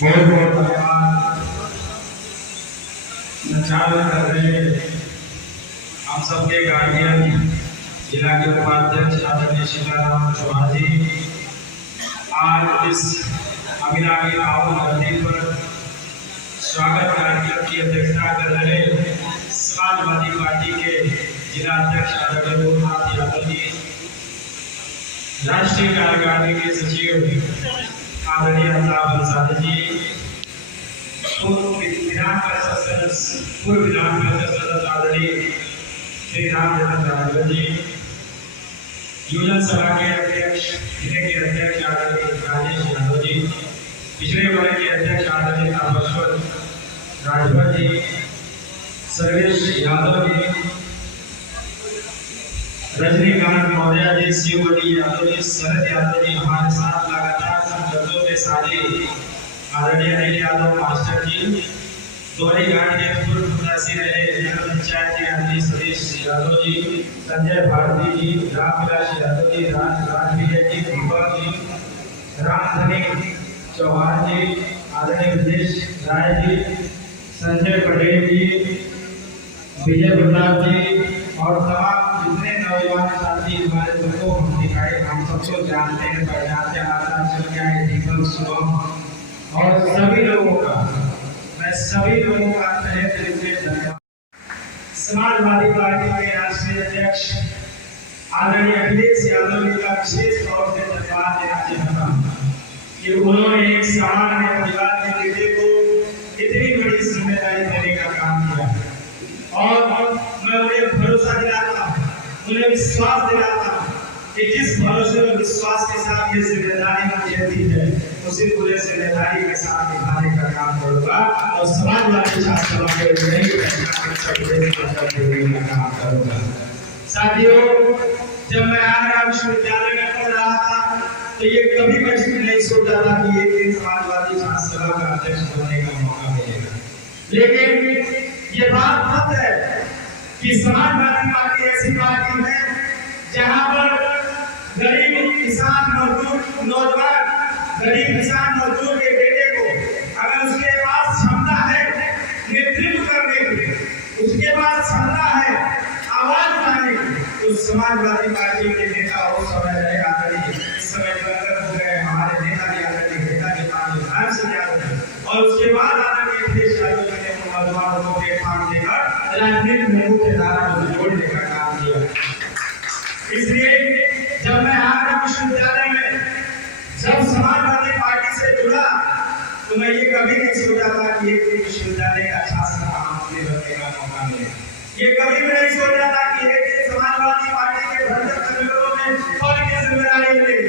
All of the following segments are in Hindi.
बहुत बहुत धन्यवाद संचालन कर रहे हम सबके गार्जियन जिला के उपाध्यक्ष आदरणीय सीताराम चौहान जी। आज इस अमिला के पावन धरती पर स्वागत कार्यक्रम की अध्यक्षता कर रहे समाजवादी पार्टी के जिला अध्यक्ष आदरणीय गोरनाथ यादव जी, राष्ट्रीय कार्यकारिणी के सचिव आदरणीय अमिताभ अंसारी जी, पूर्व विधान परिषद सदस्य आदरणीय श्री रामचंद्र जी, युवजन सभा के अध्यक्ष जिले के अध्यक्ष आदरणीय राजेश यादव जी, पिछड़े वर्ग के अध्यक्ष आदरणीय तापस्वर राजभर जी, सर्वेश यादव जी, रजनीकांत मौर्य जी, शिवमणि यादव जी, शरद यादव जी, हमारे साथ लगातार समझौतों में साझी आदरणीय अनिल यादव मास्टर जी, दोहरी घाट के पूर्व प्रत्याशी रहे जिला पंचायत के आदरणीय सतीश यादव जी, संजय भारती जी, रामविलास यादव जी, राजविजय जी, दीपक जी, रामधनी चौहान जी, आदरणीय विदेश राय जी, संजय पटेल जी, विजय प्रताप जी और तमाम जितने नौजवान साथी हमारे सबको हम दिखाए, हम सबको जानते हैं, पहचानते हैं, आशा चल गया है दीपक शुभम और सभी लोगों का, मैं सभी लोगों का तहे दिल से धन्यवाद। समाजवादी पार्टी के राष्ट्रीय अध्यक्ष आदरणीय अखिलेश यादव जी का विशेष तौर से धन्यवाद देना चाहता हूँ कि उन्होंने एक सामान्य परिवार के बेटे को इतनी बड़ी जिम्मेदारी देने का काम किया और मैं उन्हें भरोसा दिलाता हूँ, उन्हें विश्वास दिलाता हूँ कि जिस भरोसे और विश्वास के साथ ये जिम्मेदारी मुझे दी है उसी पूरे जिम्मेदारी के साथ निभाने का काम करूँगा और समाजवादी छात्र सभा के नई का काम करूँगा। साथियों, जब मैं आगरा विश्वविद्यालय में पढ़ रहा था तो ये कभी मैं नहीं सोचा था कि एक दिन समाजवादी छात्र सभा का अध्यक्ष बनने का मौका मिलेगा, लेकिन ये बात सच है कि समाजवादी पार्टी ऐसी पार्टी है जहां पर गरीब किसान मजदूर नौजवान, गरीब किसान मजदूर के बेटे को अगर उसके पास क्षमता है नेतृत्व करने की, उसके पास क्षमता है आवाज उठाने की, तो समाजवादी पार्टी के नेता उस समय रहेगा। इस समय दिवंगत हो गए हमारे नेता जी आदरणीय नेताजी धाम सिंह यादव और उसके बाद आदरणीय अखिलेश यादव जी ने नौजवानों को प्लेटफॉर्म देकर राजनीति में मुख्य धारा को जोड़ने का काम किया। इसलिए जब मैं आगरा विश्वविद्यालय में जब समाजवादी पार्टी से जुड़ा तो मैं ये कभी नहीं सोचा था कि एक विश्वविद्यालय का छात्र बनने का मौका मिलेगा। ये कभी भी नहीं सोचा था कि एक समाजवादी पार्टी के भरतक सम्मेलनों में पद की जिम्मेदारी मिलेगी।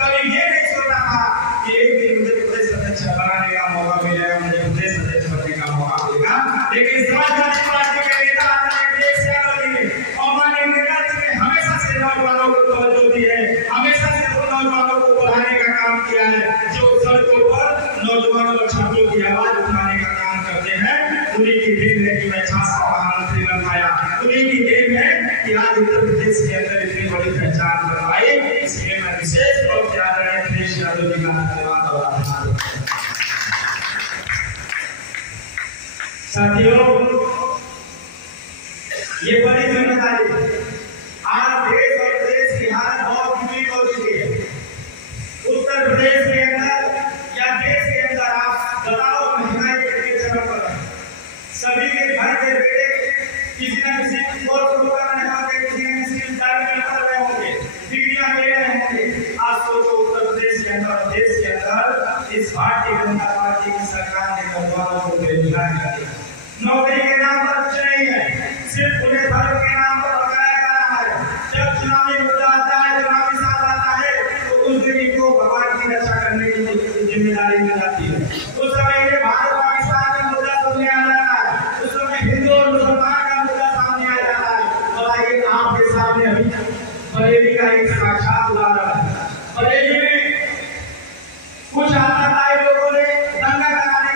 कभी ये नहीं सोचा था कि एक दिन मुझे प्रदेश अध्यक्ष बनाने का मौका मिलेगा, मुझे प्रदेश अध्यक्ष बनने का मौका मिलेगा। लेकिन समाजवादी पार्टी के नेता अखिलेश यादव जी ने और माननीय नेताजी ने हमेशा से नौजवानों को तवज्जो दी है, हमेशा से नौजवानों को बढ़ाने का काम किया है। जो सड़कों पर नौजवानों और छात्रों की आवाज उठाने का काम करते हैं, उन्हीं की देन है कि मैं छात्र प्रधानमंत्री बन पाया, उन्हीं की देन है कि आज उत्तर प्रदेश के अंदर इतनी बड़ी पहचान बनवाई। इसलिए मैं विशेष तौर से आदरणीय अखिलेश यादव जी का धन्यवाद और आभार। साथियों, ये बड़ी जिम्मेदारी है। आज देश और प्रदेश की हालत बहुत बुरी हो चुकी है। उत्तर प्रदेश के अंदर या देश के अंदर आप बताओ महंगाई कितनी चरम पर है। सभी के घर के बेटे किसी न किसी कोर्स को कर रहे होंगे, किसी न किसी विद्यालय में पढ़ रहे होंगे, डिग्रियां ले रहे होंगे। आज सोचो उत्तर प्रदेश के अंदर देश के अंदर इस भारतीय जनता पार्टी की सरकार ने नौजवानों को बेरोजगार कर दिया। नौकरी के नाम पर कुछ नहीं है, सिर्फ उन्हें धर्म के नाम पर भगाया जा रहा है। जब चुनावी मुद्दा आता है, चुनावी साल आता है, तो उस दिन को भगवान की रक्षा करने की जिम्मेदारी मिल जाती है। उस समय ये भारत पाकिस्तान का मुद्दा सामने आ जाता है, उस समय हिंदू और मुसलमान का मुद्दा सामने आ जाता है। बताइए, आपके सामने अभी बरेली का एक साक्षात उदाहरण है। बरेली में कुछ आतंकवादी लोगों ने दंगा कराने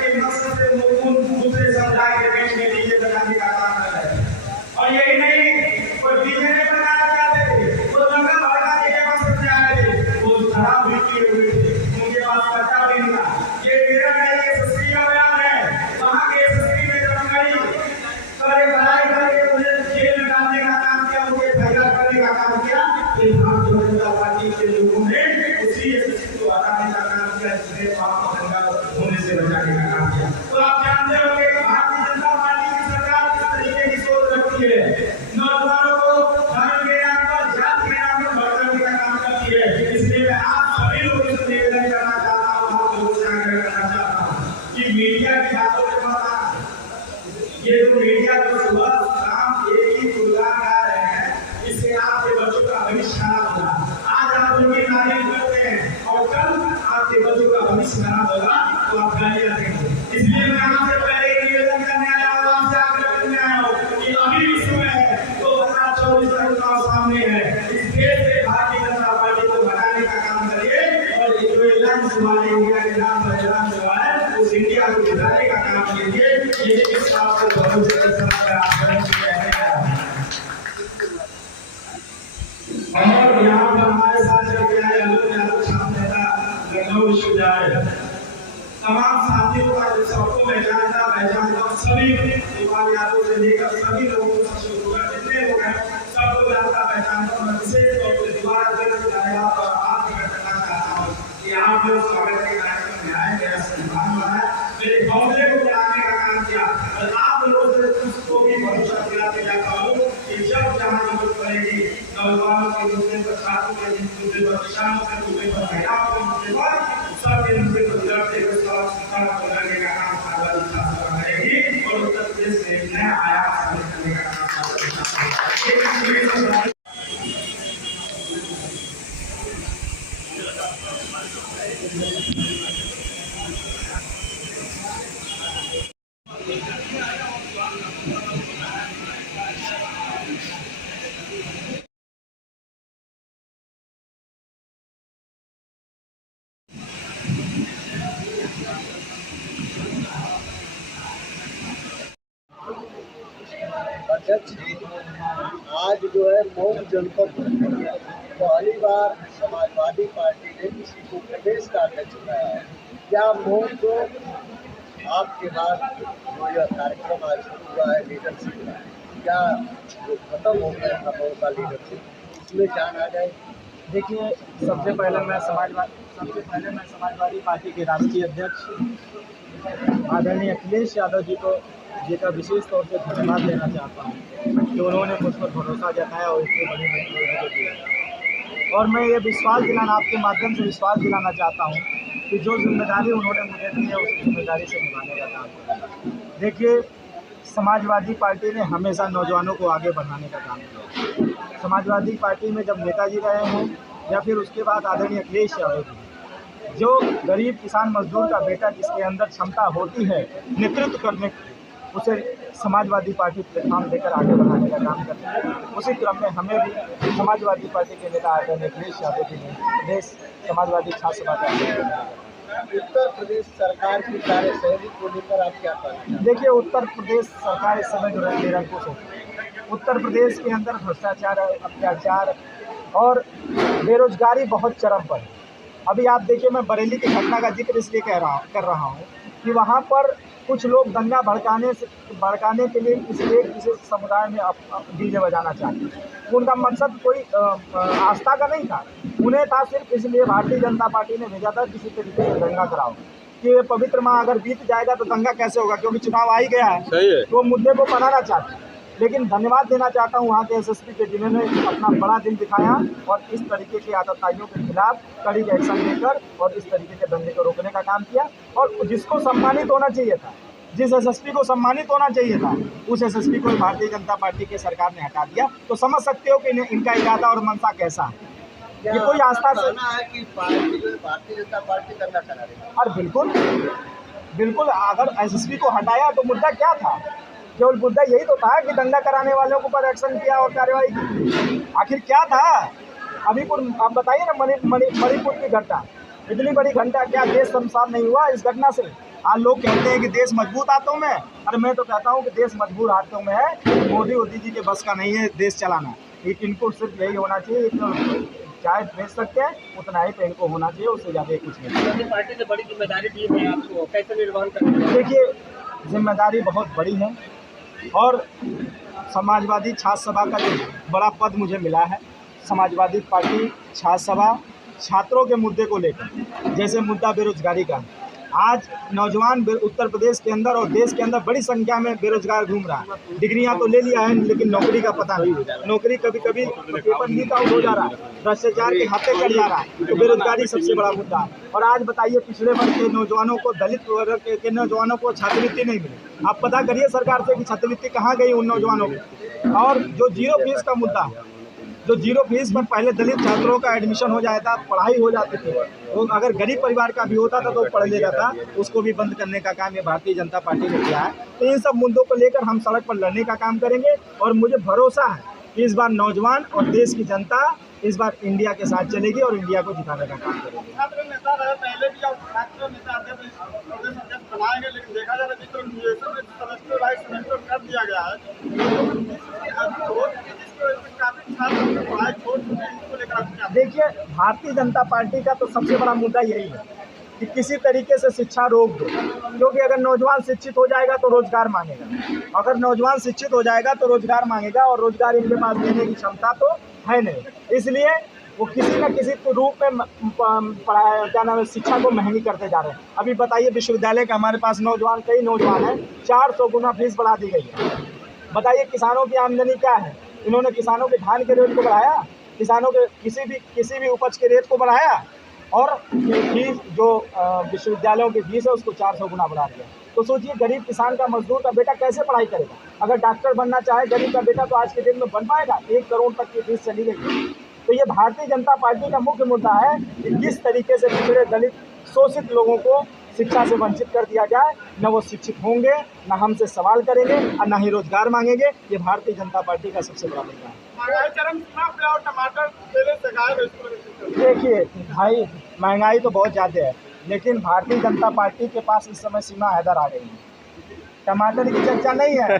के मकसद से दूसरे समुदाय के बीच में डीजे बजाने का काम कर रहे हैं। और यही नहीं, कोई डीजे नहीं बनाना चाहते थे, वो दंगा भड़काने के मकसद से आ रहे थे, वो शराब भी किए हुए थे, उनके पास कच्चा भी ने दंगा होने से बचाने का काम किया। तो आप जानते हो कि भारतीय जनता पार्टी की सरकार किस तरीके की सोच रखती है, नौजवानों को धर्म के नाम पर, जाति के नाम पर भड़काने का काम करती है। इसलिए मैं आप सभी लोगों से निवेदन करना चाहता हूँ, आप लोगों से आग्रह करना चाहता हूँ कि मीडिया की बातों के बाद ये जो मीडिया जो सुबह शाम एक ही प्रोग्राम गा रहे हैं, इससे आपके बच्चों का भविष्य खराब होगा। आज आप उनकी तारीफ करते हैं और कल आपके बच्चों का भविष्य खराब होगा तो आप गालियां देंगे। इसलिए मैं आपसे पहले निवेदन करने आया हूँ, आपसे आग्रह करने आया हूँ कि अभी भी समय है, 2024 का चुनाव सामने है। इस देश से भारतीय जनता पार्टी को भगाने का काम करिए और जो एलान हुआ है इंडिया के नाम पर एलान हुआ है, उस इंडिया को जिताने का काम कीजिए। ये इस आपको भरोसे के साथ और यहाँ पर हमारे साथ चल के आए लखनऊ विश्वविद्यालय तमाम साथियों का जो सबको मैं जानता सभी गोपाल यादव से लेकर सभी लोगों को जितने लोग हैं सबको जानता पहचानता। मैं विशेष तौर पर दोबारा धन्यवाद और आभार करना चाहता हूँ कि आप लोग स्वागत के कार्यक्रम में आए, मेरा सम्मान बनाया, मेरे हौसले को बढ़ाने का काम किया और आप लोगों से उसको भी भरोसा दिलाते जाता हूँ कि जब जहाँ जरूरत पड़ेगी नौजवानों के मुद्दे पर, छात्रों के मुद्दे पर, किसानों के मुद्दे पर, महिलाओं के मुद्दे पर, सबके मुद्दे पर लड़ते हुए सरकार को लड़ने का काम समाजवादी करेगी और उत्तर प्रदेश से एक नया आयाम साबित करने का काम। अध्यक्ष जी, आज जो है मऊ जनपद में पहली बार समाजवादी पार्टी ने किसी को प्रदेश का अध्यक्ष बनाया है। क्या मऊ को आपके बाद जो यह कार्यक्रम आज शुरू हुआ है लीडरशिप का, क्या जो खत्म हो गया था मऊ का लीडरशिप, इसमें जान आ जाए? देखिए, सबसे पहले मैं समाजवादी पार्टी के राष्ट्रीय अध्यक्ष आदरणीय अखिलेश यादव जी का विशेष तौर से धन्यवाद देना चाहता हूँ कि उन्होंने मुझ पर भरोसा जताया और इतनी बड़ी मंजूरी मुझे दी। और मैं ये आपके माध्यम से विश्वास दिलाना चाहता हूँ कि जो जिम्मेदारी उन्होंने मुझे दी है उस जिम्मेदारी से निभाने का काम करूँगा। देखिए, समाजवादी पार्टी ने हमेशा नौजवानों को आगे बढ़ाने का काम किया। समाजवादी पार्टी में जब नेताजी रहे हों या फिर उसके बाद आदरणीय अखिलेश यादव जी, जो गरीब किसान मजदूर का बेटा जिसके अंदर क्षमता होती है नेतृत्व करने की, उसे समाजवादी पार्टी प्लेटफॉर्म देकर आगे बढ़ाने का काम करती है। उसी क्रम में हमें भी समाजवादी पार्टी के नेता आदरणीय अखिलेश यादव जी ने प्रदेश समाजवादी छात्र सभा का उत्तर प्रदेश सरकार की कार्यशैली को लेकर आप क्या कहते हैं? देखिए, उत्तर प्रदेश सरकार इस समय जो है निरंकुश हो, उत्तर प्रदेश के अंदर भ्रष्टाचार, अत्याचार और बेरोजगारी बहुत चरम पर है। अभी आप देखिए, मैं बरेली की घटना का जिक्र इसलिए कर रहा हूँ कि वहाँ पर कुछ लोग दंगा भड़काने के लिए किसी एक विशेष समुदाय में डीजे बजाना चाहते हैं। उनका मकसद कोई आस्था का नहीं था, उन्हें था सिर्फ इसलिए भारतीय जनता पार्टी ने भेजा था किसी तरीके से दंगा कराओ कि पवित्र माह अगर बीत जाएगा तो दंगा कैसे होगा, क्योंकि चुनाव आ ही गया है। सही है। तो मुद्दे को बनाना चाहते हैं। लेकिन धन्यवाद देना चाहता हूँ वहाँ के एसएसपी के, जिन्होंने अपना बड़ा दिल दिखाया और इस तरीके के आतताइयों के खिलाफ कड़ी एक्शन लेकर और इस तरीके के धंधे को रोकने का काम किया। और जिसको सम्मानित होना चाहिए था, जिस एसएसपी को सम्मानित होना चाहिए था, उस एसएसपी को भारतीय जनता पार्टी की सरकार ने हटा दिया। तो समझ सकते हो कि इनका इरादा और मनसा कैसा है। ये कोई आस्था से है कि भारतीय जनता पार्टी दंगा करा रही है। और बिल्कुल अगर एसएसपी को हटाया तो मुद्दा क्या था? केवल मुद्दा यही तो था कि दंगा कराने वालों के ऊपर एक्शन किया और कार्रवाई की। आखिर क्या था? अभी आप बताइए ना, मणिपुर की घटना, इतनी बड़ी घटना, क्या देश शमशान नहीं हुआ इस घटना से? आज लोग कहते हैं कि देश मजबूत हाथों में है, और मैं तो कहता हूं कि देश मजबूत हाथों में है। मोदी जी के बस का नहीं है देश चलाना। इनको सिर्फ यही होना चाहिए, चाहे भेज सकते हैं उतना ही पे इनको होना चाहिए, उससे ज़्यादा कुछ नहीं। पार्टी ने बड़ी जिम्मेदारी दी है आपको, कैसे निर्वहन करेंगे? देखिए, जिम्मेदारी बहुत बड़ी है और समाजवादी छात्र सभा का जो बड़ा पद मुझे मिला है, समाजवादी पार्टी छात्र सभा छात्रों के मुद्दे को लेकर, जैसे मुद्दा बेरोजगारी का। आज नौजवान उत्तर प्रदेश के अंदर और देश के अंदर बड़ी संख्या में बेरोजगार घूम रहा है। डिग्रियां तो ले लिया है लेकिन नौकरी का पता नहीं। नौकरी कभी कभी पेपर लीक आउट हो जा रहा है, भ्रष्टाचार के हाथे चढ़ जा रहा है। तो बेरोजगारी सबसे बड़ा मुद्दा है। और आज बताइए, पिछड़े वर्ग के नौजवानों को, दलित वर्ग के नौजवानों को छात्रवृत्ति नहीं मिली। आप पता करिए सरकार से कि छात्रवृत्ति कहाँ गई उन नौजवानों की। और जो जीरो फीस का मुद्दा है, जो जीरो फीस पर पहले दलित छात्रों का एडमिशन हो जाता, पढ़ाई हो जाती थी, वो अगर गरीब परिवार का भी होता था तो पढ़ लेता था, उसको भी बंद करने का काम ये भारतीय जनता पार्टी ने किया है। तो इन सब मुद्दों को लेकर हम सड़क पर लड़ने का काम करेंगे और मुझे भरोसा है कि इस बार नौजवान और देश की जनता इस बार इंडिया के साथ चलेगी और इंडिया को जिताने का काम करेंगे। छात्र नेता रहे पहले भी, अब छात्र नेता अध्यक्ष बनाएंगे, लेकिन देखा जा रहा है सेमेस्टर वाइज सेमेस्टर कर दिया गया है, काफी छात्र पढ़ाई छोड़ चुके हैं। इसको लेकर देखिए, भारतीय जनता पार्टी का तो सबसे बड़ा मुद्दा यही है कि किसी तरीके से शिक्षा रोक दो, क्योंकि अगर नौजवान शिक्षित हो जाएगा तो रोजगार मांगेगा। अगर नौजवान शिक्षित हो जाएगा तो रोजगार मांगेगा, और रोजगार इनके पास देने की क्षमता तो है नहीं। इसलिए वो किसी न किसी रूप में क्या नाम है, शिक्षा को महंगी करते जा रहे हैं। अभी बताइए, विश्वविद्यालय का हमारे पास कई नौजवान हैं, 400 गुना फीस बढ़ा दी गई है। बताइए, किसानों की आमदनी क्या है? इन्होंने किसानों के धान के रेट को बढ़ाया, किसानों के किसी भी उपज के रेट को बढ़ाया, और फीस जो विश्वविद्यालयों की फीस है उसको 400 गुना बढ़ा दिया। तो सोचिए, गरीब किसान का, मजदूर का बेटा कैसे पढ़ाई करेगा? अगर डॉक्टर बनना चाहे गरीब का बेटा तो आज के दिन में बन पाएगा? 1 करोड़ तक की फीस चली गई। तो ये भारतीय जनता पार्टी का मुख्य मुद्दा है कि किस तरीके से पिछड़े, दलित, शोषित लोगों को शिक्षा से वंचित कर दिया जाए। न वो शिक्षित होंगे, न हमसे सवाल करेंगे, और न ही रोजगार मांगेंगे। ये भारतीय जनता पार्टी का सबसे बड़ा मुद्दा है। और टमाटर देखिए भाई, महंगाई तो बहुत ज़्यादा है, लेकिन भारतीय जनता पार्टी के पास इस समय सीमा हैदर आ गई है। टमाटर की चर्चा नहीं है,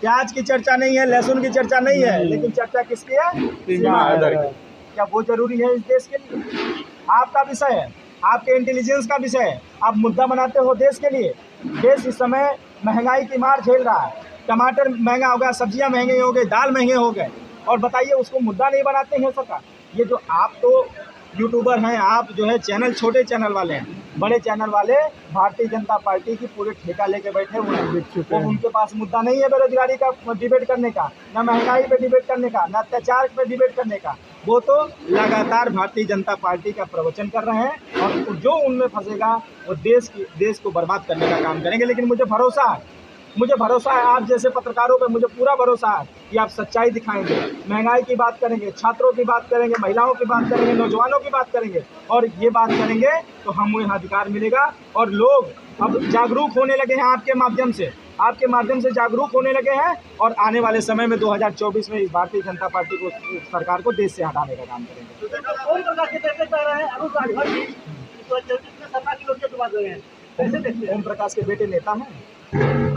प्याज की चर्चा नहीं है, लहसुन की चर्चा नहीं है, लेकिन चर्चा किसकी है? सीमा हैदर की। क्या वो जरूरी है इस देश के लिए? आपका विषय है, आपके इंटेलिजेंस का विषय है, आप मुद्दा बनाते हो देश के लिए। देश इस समय महंगाई की मार झेल रहा है। टमाटर महंगा हो गया, सब्जियां महंगे हो गए, दाल महंगे हो गए, और बताइए उसको मुद्दा नहीं बनाते हैं सरकार। ये जो आप तो यूट्यूबर हैं, आप जो है चैनल, छोटे चैनल वाले हैं, बड़े चैनल वाले भारतीय जनता पार्टी की पूरे ठेका लेके बैठे हुए हैं। वो उनके पास मुद्दा नहीं है बेरोजगारी का डिबेट करने का, न महंगाई पे डिबेट करने का, न अत्याचार पे डिबेट करने का। वो तो लगातार भारतीय जनता पार्टी का प्रवचन कर रहे हैं, और जो उनमें फंसेगा वो देश को बर्बाद करने का काम करेंगे। लेकिन मुझे भरोसा है, आप जैसे पत्रकारों पे मुझे पूरा भरोसा है कि आप सच्चाई दिखाएंगे, महंगाई की बात करेंगे, छात्रों की बात करेंगे, महिलाओं की बात करेंगे, नौजवानों की बात करेंगे, और ये बात करेंगे तो हमें अधिकार मिलेगा। और लोग अब जागरूक होने लगे हैं, आपके माध्यम से जागरूक होने लगे हैं, और आने वाले समय में 2024 में इस भारतीय जनता पार्टी को, सरकार को देश से हटाने का काम करेंगे। ओम प्रकाश के बेटे नेता हैं,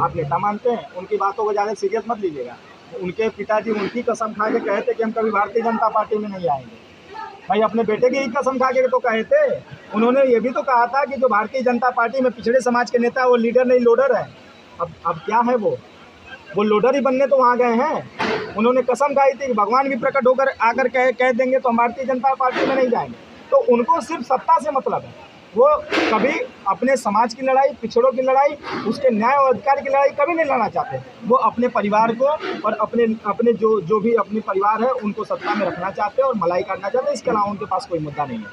आप नेता मानते हैं, उनकी बातों को ज़्यादा सीरियस मत लीजिएगा। उनके पिताजी उनकी कसम खा के कहे थे कि हम कभी भारतीय जनता पार्टी में नहीं आएंगे। भाई, अपने बेटे की ही कसम खा के तो कहे थे। उन्होंने ये भी तो कहा था कि जो भारतीय जनता पार्टी में पिछड़े समाज के नेता, वो लीडर नहीं लोडर है। अब क्या है, वो लोडर ही बनने तो वहाँ गए हैं। उन्होंने कसम खाई थी कि भगवान भी प्रकट होकर आकर कह देंगे तो हम भारतीय जनता पार्टी में नहीं जाएंगे। तो उनको सिर्फ सत्ता से मतलब है। वो कभी अपने समाज की लड़ाई, पिछड़ों की लड़ाई, उसके न्याय और अधिकार की लड़ाई कभी नहीं लड़ना चाहते। वो अपने परिवार को और अपने जो भी अपने परिवार है उनको सत्ता में रखना चाहते हैं और मलाई काटना चाहते हैं। इसके अलावा उनके पास कोई मुद्दा नहीं है।